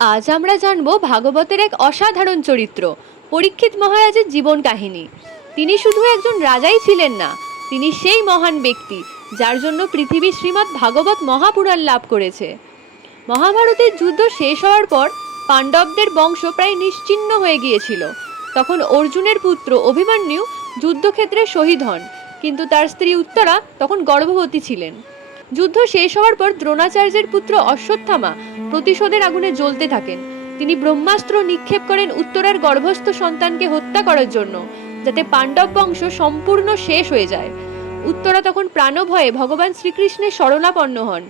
আজ আমরা জানব ভাগবতের এক অসাধারণ চরিত্র, পরীক্ষিত মহারাজের জীবন কাহিনী। তিনি শুধু একজন রাজাই ছিলেন না, তিনি সেই মহান ব্যক্তি যার জন্য পৃথিবী শ্রীমদ্ ভাগবত মহাপুরাণ লাভ করেছে। মহাভারতের যুদ্ধ শেষ হওয়ার পর পাণ্ডবদের বংশ প্রায় নিশ্চিহ্ন হয়ে গিয়েছিল। তখন অর্জুনের পুত্র অভিমন্যু যুদ্ধক্ষেত্রে শহীদ হন, কিন্তু তার স্ত্রী উত্তরা তখন গর্ভবতী ছিলেন। যুদ্ধ শেষ হওয়ার পর দ্রোণাচার্যের পুত্র অশ্বত্থামা প্রতিশোধের আগুনে জ্বলতে থাকেন। তিনি ব্রহ্মাস্ত্র নিক্ষেপ করেন উত্তরার গর্ভস্থ সন্তানকে হত্যা করার জন্য, যাতে পাণ্ডব বংশ সম্পূর্ণ শেষ হয়ে যায়। উত্তরা তখন প্রাণভয়ে ভগবান শ্রীকৃষ্ণের শরণাপন্ন হন।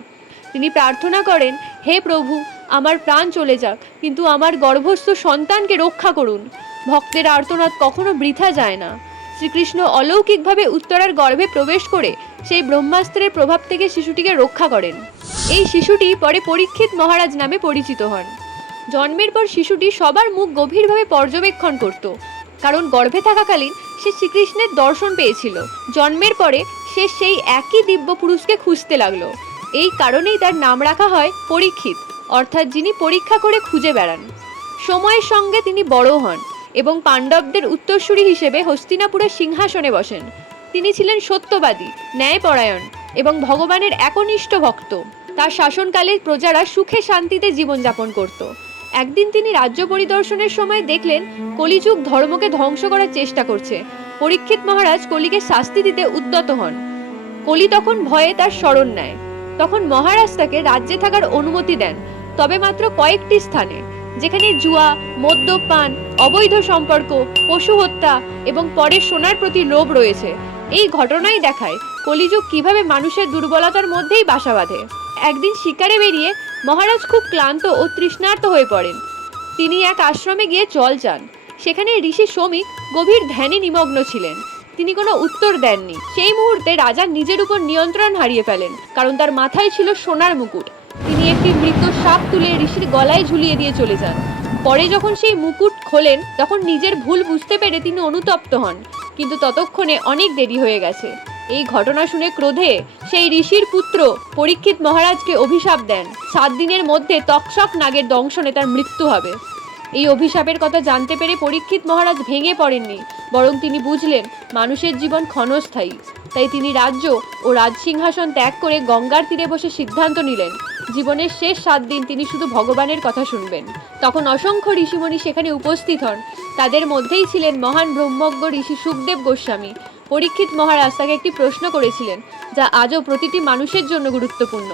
তিনি প্রার্থনা করেন, হে প্রভু, আমার প্রাণ চলে যাক, কিন্তু আমার গর্ভস্থ সন্তানকে রক্ষা করুন। ভক্তের আর্তনাদ কখনো বৃথা যায় না। শ্রীকৃষ্ণ অলৌকিকভাবে উত্তরার গর্ভে প্রবেশ করে সেই ব্রহ্মাস্ত্রের প্রভাব থেকে শিশুটিকে রক্ষা করেন। এই শিশুটি পরে পরীক্ষিত মহারাজ নামে পরিচিত হন। জন্মের পর শিশুটি সবার মুখ গভীরভাবে পর্যবেক্ষণ করত, কারণ গর্ভে থাকাকালীন সে শ্রীকৃষ্ণের দর্শন পেয়েছিল। জন্মের পরে সে সেই একই দিব্য পুরুষকে খুঁজতে লাগলো। এই কারণেই তার নাম রাখা হয় পরীক্ষিত, অর্থাৎ যিনি পরীক্ষা করে খুঁজে বেড়ান। সময়ের সঙ্গে তিনি বড় হন এবং পাণ্ডবদের উত্তরসূরি হিসেবে হস্তিনাপুরের সিংহাসনে বসেন। তিনি ছিলেন সত্যবাদী, ন্যায়পরায়ণ এবং ভগবানের একনিষ্ঠ ভক্ত। তার শাসনকালে প্রজারা সুখে শান্তিতে জীবনযাপন করত। একদিন তিনি রাজ্য পরিদর্শনের সময় দেখলেন কলিযুগ ধর্মকে ধ্বংস করার চেষ্টা করছে। পরীক্ষিত মহারাজ কলিকে শাস্তি দিতে উদ্যত হন। কলি তখন ভয়ে তার শরণ নেয়। তখন মহারাজ তাকে রাজ্যে থাকার অনুমতি দেন, তবে মাত্র কয়েকটি স্থানে, যেখানে জুয়া, মদ্যপান, অবৈধ সম্পর্ক, পশু হত্যা এবং পরের সোনার প্রতি লোভ রয়েছে। এই ঘটনাই দেখায় কলিযুগ কিভাবে মানুষের দুর্বলতার মধ্যেই বাসা বাঁধে। একদিন শিকারে বেরিয়ে মহারাজ খুব ক্লান্ত ও তৃষ্ণার্ত হয়ে পড়েন। তিনি এক আশ্রমে গিয়ে জল চান। সেখানে ঋষি শ্রমিক গভীর ধ্যানে নিমগ্ন ছিলেন। তিনি কোনো উত্তর দেননি। সেই মুহূর্তে রাজা নিজের উপর নিয়ন্ত্রণ হারিয়ে ফেলেন, কারণ তার মাথায় ছিল সোনার মুকুট। তিনি একটি মৃত সাপ তুলে ঋষির গলায় ঝুলিয়ে দিয়ে চলে যান। পরে যখন সেই মুকুট খোলেন, তখন নিজের ভুল বুঝতে পেরে তিনি অনুতপ্ত হন, কিন্তু ততক্ষণে অনেক দেরি হয়ে গেছে। এই ঘটনা শুনে ক্রোধে সেই ঋষির পুত্র পরীক্ষিত মহারাজকে অভিশাপ দেন, 7 দিনের মধ্যে তক্ষক নাগের দংশনে তার মৃত্যু হবে। এই অভিশাপের কথা জানতে পেরে পরীক্ষিত মহারাজ ভেঙে পড়েননি, বরং তিনি বুঝলেন মানুষের জীবন ক্ষণস্থায়ী। তাই তিনি রাজ্য ও রাজসিংহাসন ত্যাগ করে গঙ্গার তীরে বসে সিদ্ধান্ত নিলেন জীবনের শেষ 7 দিন তিনি শুধু ভগবানের কথা শুনবেন। তখন অসংখ্য ঋষিমণি সেখানে উপস্থিত হন। তাদের মধ্যেই ছিলেন মহান ব্রহ্মজ্ঞ ঋষি সুখদেব গোস্বামী। পরীক্ষিত মহারাজ তাকে একটি প্রশ্ন করেছিলেন, যা আজও প্রতিটি মানুষের জন্য গুরুত্বপূর্ণ।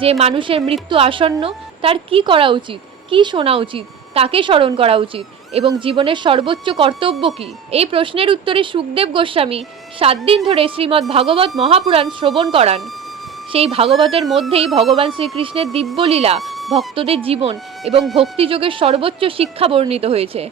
যে মানুষের মৃত্যু আসন্ন, তার কি করা উচিত, কি শোনা উচিত, কাকে স্মরণ করা উচিত এবং জীবনের সর্বোচ্চ কর্তব্য কি? এই প্রশ্নের উত্তরে সুখদেব গোস্বামী 7 দিন ধরে শ্রীমদ্ ভাগবত মহাপুরাণ শ্রবণ করান। সেই ভাগবতের মধ্যেই ভগবান শ্রীকৃষ্ণের দিব্যলীলা, ভক্তদের জীবন এবং ভক্তিযোগের সর্বোচ্চ শিক্ষা বর্ণিত হয়েছে।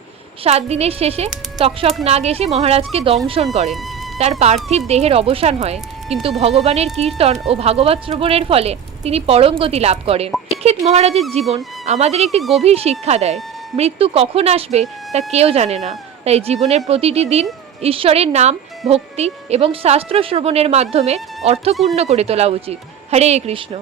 7 দিনের শেষে তক্ষক নাগ এসে মহারাজকে দংশন করেন। তার পার্থিব দেহের অবসান হয়, কিন্তু ভগবানের কীর্তন ও ভাগবত শ্রবণের ফলে তিনি পরম গতি লাভ করেন। পরীক্ষিত মহারাজের জীবন আমাদের একটি গভীর শিক্ষা দেয়, মৃত্যু কখন আসবে তা কেউ জানে না। তাই জীবনের প্রতিটি দিন ঈশ্বরের নাম, ভক্তি এবং শাস্ত্র শ্রবণের মাধ্যমে অর্থপূর্ণ করে তোলা উচিত। হরে কৃষ্ণ।